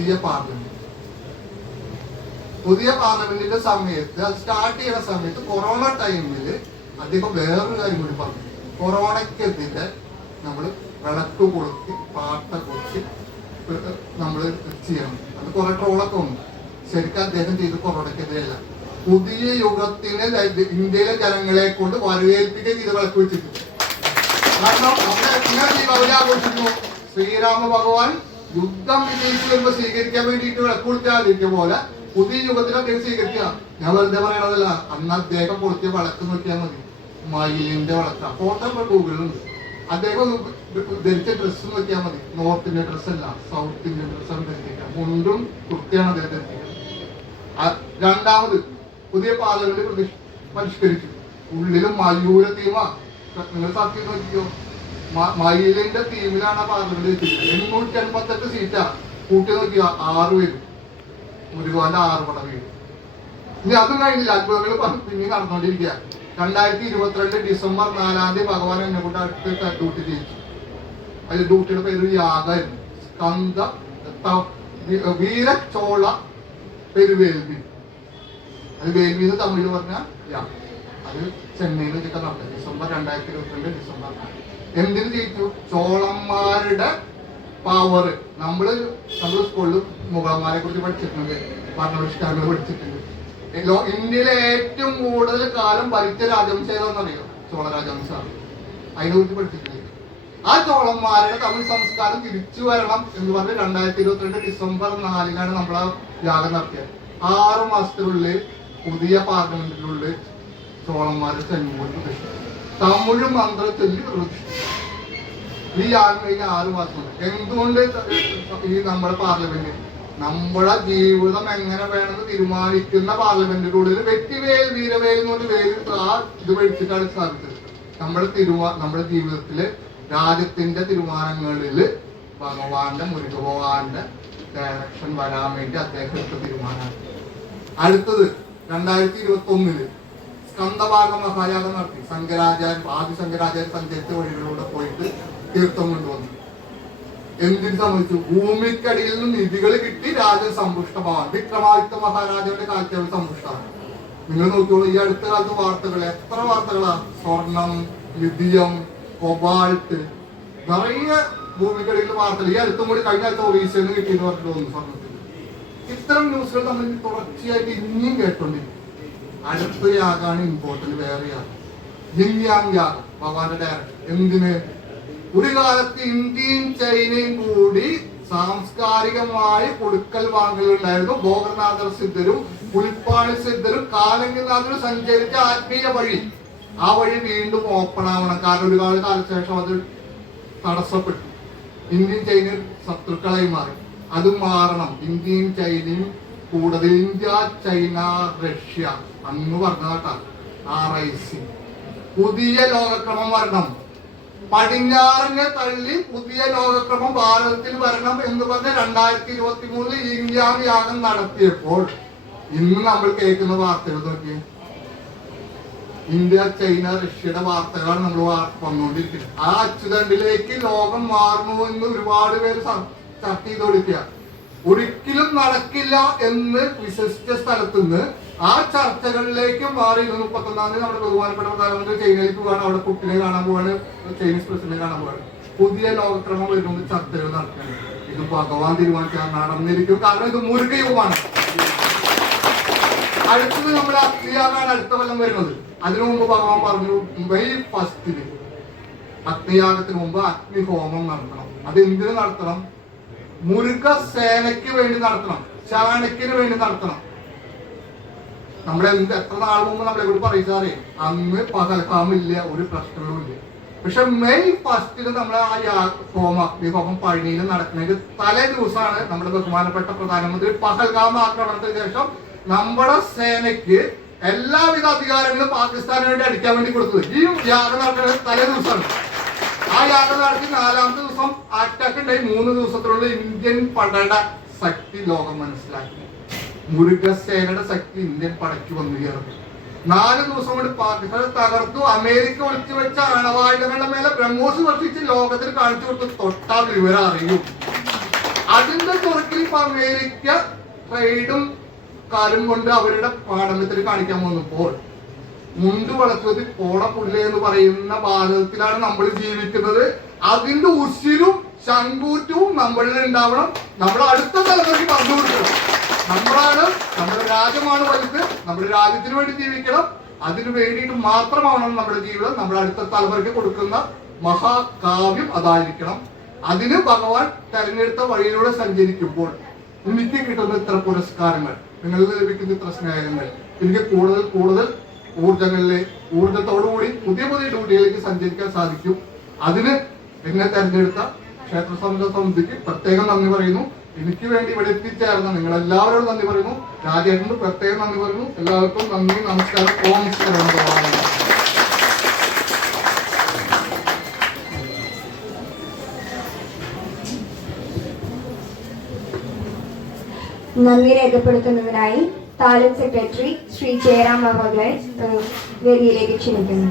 പുതിയ പാർലമെന്റ്. പുതിയ പാർലമെന്റിന്റെ സമയത്ത് അത് സ്റ്റാർട്ട് ചെയ്യുന്ന സമയത്ത് കൊറോണ ടൈമിൽ അദ്ദേഹം വേറൊരു കാര്യം കൂടി പറഞ്ഞു. കൊറോണയ്ക്കെതിരെ നമ്മൾ വിളക്ക് കൊളുത്തി പാട്ട കൊളുത്തി നമ്മൾ ചെയ്യണം. അത് കുറെ ട്രോളൊക്കെ ഉണ്ട് ശരിക്കും അദ്ദേഹം ചെയ്ത് കൊറോണയ്ക്കെതിരെയല്ല പുതിയ യുഗത്തിന് ഇന്ത്യയിലെ ജനങ്ങളെ കൊണ്ട് വരവേൽപ്പിക്കുക ചെയ്ത് വിളക്ക് വെച്ചിട്ടുണ്ട്. കാരണം ദീപാവലി ആഘോഷിക്കുന്നു. ശ്രീരാമ ഭഗവാൻ യുദ്ധം വിജയിച്ചു വരുമ്പോ സ്വീകരിക്കാൻ വേണ്ടിട്ട് വിളക്കൊടുക്കാതിരിക്ക പോലെ പുതിയ യുഗത്തിൽ അദ്ദേഹം സ്വീകരിക്കുക. ഞാൻ വെറുതെ പറയണതല്ല. അന്ന് അദ്ദേഹം പൊളിച്ച വിളക്ക് നോക്കിയാൽ മതി. മയിലിന്റെ വിളക്ക. ഫോട്ടോ ഇപ്പൊ ഗൂഗിളിലുണ്ട്. അദ്ദേഹം ധരിച്ച ഡ്രസ്സ് നോക്കിയാൽ മതി. നോർത്തിന്റെ ഡ്രസ്സ് ഡ്രസ് അല്ല സൗത്ത് ഇന്ത്യൻ ഡ്രസ്സാണ് ധരിക്കുക മുണ്ടും കുർത്തിയാണ് അദ്ദേഹം ധരിക്കുക രണ്ടാമത് പുതിയ പാർലമെന്റ് പരിഷ്കരിച്ചു. ഉള്ളിലും മയൂര തീമ. നിങ്ങൾ സത്യം നോക്കിയോ മ- ടീമിലാണ് പാർലമെന്റ് എത്തിയത്. എണ്ണൂറ്റി എൺപത്തെട്ട് സീറ്റാ കൂട്ടി നോക്കിയ ആറ് പേര് മുരുകാന്റെ ആറ് പട വീട് ഇനി അതും കഴിഞ്ഞില്ല. അത്ഭുതങ്ങൾ പിന്നെ നടന്നുകൊണ്ടിരിക്കുക രണ്ടായിരത്തി ഇരുപത്തിരണ്ട് ഡിസംബർ നാലാം തീയതി ഭഗവാൻ എന്നെ കൊണ്ട് അടുത്ത് ഡ്യൂട്ടി ചെയ്യിച്ചു. അതിൽ ഡ്യൂട്ടിയുടെ പേര് യാഗായിരുന്നു. സ്കന്ദ വീരച്ചോള പെരുവേൽവി. അത് വേൽവി എന്ന് തമിഴ് പറഞ്ഞ യാ അത് ചെന്നൈയിൽ വെച്ചിട്ട് നടന്നത്. ഡിസംബർ രണ്ടായിരത്തി ഇരുപത്തിരണ്ട് ഡിസംബർ നാല്. എന്തിന് ജയിച്ചു? ചോളന്മാരുടെ പവർ നമ്മൾ സ്കൂളിൽ മുഗളന്മാരെ കുറിച്ച് പഠിച്ചിട്ടുണ്ട്. ഭരണപരിഷ്കാരങ്ങൾ പഠിച്ചിട്ടുണ്ട്. ഇന്ത്യയിലെ ഏറ്റവും കൂടുതൽ കാലം ഭരിച്ച രാജവംശം ഏതാണെന്നറിയോ? ചോള രാജവംശമാണ്. അതിനെ കുറിച്ച് പഠിച്ചിട്ടുണ്ട്. ആ ചോളന്മാരുടെ തമിഴ് സംസ്കാരം തിരിച്ചു വരണം എന്ന് പറഞ്ഞ് രണ്ടായിരത്തി ഇരുപത്തിരണ്ട് ഡിസംബർ നാലിനാണ് നമ്മൾ ആ യാഗം നടത്തിയത്. ആറ് മാസത്തിനുള്ളിൽ പുതിയ പാർലമെന്റിനുള്ളിൽ ചോളന്മാരുടെ ചെങ്ങോട്ട് പ്രതിഷ്ഠിച്ചു. തമിഴ് മന്ത്രത്തിൽ വൃത്തി ഈ യാഗം കഴിഞ്ഞ ആറ് മാസം കൊണ്ട് എന്തുകൊണ്ട് ഈ നമ്മുടെ പാർലമെന്റ് നമ്മുടെ ജീവിതം എങ്ങനെ വേണമെന്ന് തീരുമാനിക്കുന്ന വ്യക്തിവേൽ വീരവേൽ എന്ന് പറഞ്ഞ വേൽ ആ ഇത് പഠിച്ചിട്ടാണ് സാധിച്ചത് നമ്മുടെ തിരുവാ നമ്മുടെ ജീവിതത്തിൽ രാജ്യത്തിന്റെ തീരുമാനങ്ങളിൽ ഭഗവാന്റെ മുരുക ഭഗവാന്റെ ഡയറക്ഷൻ വരാൻ വേണ്ടി അദ്ദേഹം എടുത്ത തീരുമാനമാണ്. അടുത്തത് രണ്ടായിരത്തി ഇരുപത്തി ഒന്നിൽ സ്കന്ദഭാഗ മഹായാഗം നടത്തി. ശങ്കരാചാര്യൻ ആദ്യ ശങ്കരാചാര്യ സഞ്ചരിച്ച വഴികളിലൂടെ പോയിട്ട് തീർത്ഥം കൊണ്ടുവന്നു. എന്തിന് സംബന്ധിച്ചു ഭൂമിക്കടിയിൽ നിന്ന് നിധികൾ കിട്ടി രാജൻ സമ്പുഷ്ടമാവാൻ വിക്രമാദിത്യ മഹാരാജാവിന്റെ കാലത്ത് സമ്പുഷ്ടമാണ്. നിങ്ങൾ നോക്കിയോളൂ ഈ അടുത്ത കാലത്ത് വാർത്തകൾ എത്ര വാർത്തകളാ? സ്വർണം ലിഥിയം കൊബാൾട്ട്. നിറയെ ഭൂമിക്കടിയിൽ വാർത്തകൾ. ഈ അടുത്തും കൂടി കഴിഞ്ഞ അടുത്ത ഒറീസയിൽ നിന്ന് കിട്ടിയെന്ന് പറഞ്ഞിട്ട് തോന്നുന്നു സ്വർണത്തിൽ ഇത്തരം ന്യൂസുകൾ ഇനി തുടർച്ചയായിട്ട് ഇനിയും കേട്ടോണ്ടിരിക്കും. അടുത്ത യാഗാണ് ഇമ്പോർട്ടന്റ് വേറെ യാഗം ഭഗവാന്റെ ഡയറക്ടർ എന്തിന്? ഒരു കാലത്ത് ഇന്ത്യയും ചൈനയും കൂടി സാംസ്കാരികമായി കൊടുക്കൽ വാങ്ങലുണ്ടായിരുന്നു ഭോഗനാഥർ സിദ്ധരും പുലിപ്പാണി സിദ്ധരും കാലങ്കിനാഥരും സഞ്ചരിച്ച ആത്മീയ വഴി. ആ വഴി വീണ്ടും ഓപ്പൺ ആവണം. കാരണം ഒരു കാല കാലശേഷം അത് തടസ്സപ്പെട്ടു. ഇന്ത്യയും ചൈനയും ശത്രുക്കളായി മാറി. അത് മാറണം. ഇന്ത്യയും ചൈനയും കൂടുതൽ ഇന്ത്യ ചൈന റഷ്യ. അന്ന് പറഞ്ഞതാട്ടാ ആർ ഐ സി പുതിയ ലോകക്രമം വരണം. പടിഞ്ഞാറിനെ തള്ളി പുതിയ ലോകക്രമം ഭാരതത്തിൽ വരണം എന്ന് പറഞ്ഞ രണ്ടായിരത്തി ഇരുപത്തി മൂന്നിൽ ഇന്ത്യ യാഗം നടത്തിയപ്പോൾ ഇന്ന് നമ്മൾ കേൾക്കുന്ന വാർത്തകൾ നോക്കിയേ. ഇന്ത്യ ചൈന റഷ്യയുടെ വാർത്തകളാണ് നമ്മൾ വന്നുകൊണ്ടിരിക്കുന്നത്. ആ അച്ചുതണ്ടിലേക്ക് ലോകം മാറുന്നു എന്ന് ഒരുപാട് പേര് ചർച്ച ചെയ്തുകൊടുക്കുക ഒരിക്കലും നടക്കില്ല എന്ന് വിശ്വസിച്ച സ്ഥലത്ത് നിന്ന് ആ ചർച്ചകളിലേക്ക് മാറി ഇന്ന് മുപ്പത്തൊന്നാം തീയതി നമ്മുടെ ബഹുമാനപ്പെട്ട പ്രധാനമന്ത്രി ചൈനയിലേക്ക് പോവാണ്. അവിടെ പുട്ടിനെ കാണാൻ പോവാണ്. ചൈനീസ് പ്രസിഡന്റിനെ കാണാൻ പോവാണ്. പുതിയ ലോകക്രമം വരുന്നത് ചർച്ചകൾ നടക്കുകയാണ് ഇത് ഭഗവാൻ തീരുമാനിച്ചാൽ നടന്നിരിക്കും. കാരണം ഇത് മുരുകയുമാണ് അടുത്തത് നമ്മുടെ അഗ്നിയാഗാണ് അടുത്ത കൊല്ലം വരുന്നത്. അതിനു മുമ്പ് ഭഗവാൻ പറഞ്ഞു മെയ് ഫസ്റ്റിന് അഗ്നിയാഗത്തിന് മുമ്പ് അഗ്നിഹോമം നടത്തണം. അത് എന്തിനു നടത്തണം? മുരുക സേനയ്ക്ക് വേണ്ടി നടത്തണം. ചാണക്യന് വേണ്ടി നടത്തണം. നമ്മളെ എത്ര നാൾ മുമ്പ് നമ്മളെ കൂടി പറയിച്ചാറേ അന്ന് പകൽക്കാമില്ല ഒരു പ്രശ്നങ്ങളും ഇല്ല പക്ഷെ മെയ് ഫസ്റ്റിന് നമ്മൾ ആ യാ- ഹോമ അഗ്നിഹോമം പഴനിയിൽ നടക്കുന്നതിന് തലേ ദിവസമാണ് നമ്മുടെ ബഹുമാനപ്പെട്ട പ്രധാനമന്ത്രി പഹൽഗാം ആക്രമണത്തിന് ശേഷം നമ്മുടെ സേനയ്ക്ക് എല്ലാവിധ അധികാരങ്ങളും പാകിസ്ഥാന് വേണ്ടി അടിക്കാൻ വേണ്ടി കൊടുത്തത്. ഈ യാഗം നടക്കുന്നത് തലേ ദിവസമാണ്. ആ യാത്ര നടത്തി നാലാമത്തെ ദിവസം അറ്റാക്ക് ഉണ്ടായി. മൂന്ന് ദിവസത്തിലുള്ള ഇന്ത്യൻ പടയുടെ ശക്തി ലോകം മനസ്സിലാക്കി. മുരുകസേനയുടെ ശക്തി ഇന്ത്യൻ പടയ്ക്ക് വന്നു ചേർന്നു. നാല് ദിവസം കൊണ്ട് പാകിസ്ഥാനെ തകർത്തു. അമേരിക്ക ഒളിച്ചു വെച്ച അണവായുധങ്ങളുടെ മേലെ ബ്രഹ്മോസ് വർഷിച്ച് ലോകത്തിന് കാണിച്ചു കൊടുത്തു തൊട്ടാൽ വിവരം അറിയും. അതിന്റെ തുറക്കിൽ ഇപ്പൊ അമേരിക്ക ട്രേഡും കാലും കൊണ്ട് അവരുടെ പാഠനത്തിൽ കാണിക്കാൻ വന്നപ്പോൾ മുണ്ട് വളച്ചത് പുല്ല എന്ന് പറയുന്ന ഭാരതത്തിലാണ് നമ്മൾ ജീവിക്കുന്നത്. അതിന്റെ ഉശിരും ശങ്കൂറ്റവും നമ്മളിൽ ഉണ്ടാവണം. നമ്മൾ അടുത്ത തലമുറയ്ക്ക് പറഞ്ഞു കൊടുക്കണം. നമ്മളാണ് നമ്മുടെ രാജ്യമാണ് വലുത്. നമ്മുടെ രാജ്യത്തിന് വേണ്ടി ജീവിക്കണം. അതിനു വേണ്ടിയിട്ട് മാത്രമാവണം നമ്മുടെ ജീവിതം നമ്മൾ അടുത്ത തലമുറയ്ക്ക് കൊടുക്കുന്ന മഹാകാവ്യം അതായിരിക്കണം. അതിന് ഭഗവാൻ തെരഞ്ഞെടുത്ത വഴിയിലൂടെ സഞ്ചരിക്കുമ്പോൾ എനിക്ക് കിട്ടുന്ന ഇത്ര പുരസ്കാരങ്ങൾ നിങ്ങൾക്ക് ലഭിക്കുന്ന ഇത്ര സ്നേഹങ്ങൾ എനിക്ക് കൂടുതൽ കൂടുതൽ ഊർജങ്ങളിലെ ഊർജത്തോടുകൂടി പുതിയ പുതിയ ഡ്യൂട്ടിയിലേക്ക് സഞ്ചരിക്കാൻ സാധിക്കും. അതിന് എന്നെ തെരഞ്ഞെടുത്ത ക്ഷേത്ര സംഘ സമിതിക്ക് പ്രത്യേകം നന്ദി പറയുന്നു. എനിക്ക് വേണ്ടി ഇവിടെ എത്തിച്ചേർന്ന നിങ്ങൾ എല്ലാവരോടും നന്ദി പറയുന്നു. രാജേട്ടന് പ്രത്യേകം നന്ദി പറയുന്നു. എല്ലാവർക്കും നന്ദി നമസ്കാരം. ഓം നന്ദി രേഖപ്പെടുത്തുന്നതിനായി താലൂക്ക് സെക്രട്ടറി ശ്രീ ജയറാം അവകളെ വേദിയിലേക്ക് ക്ഷണിക്കുന്നു.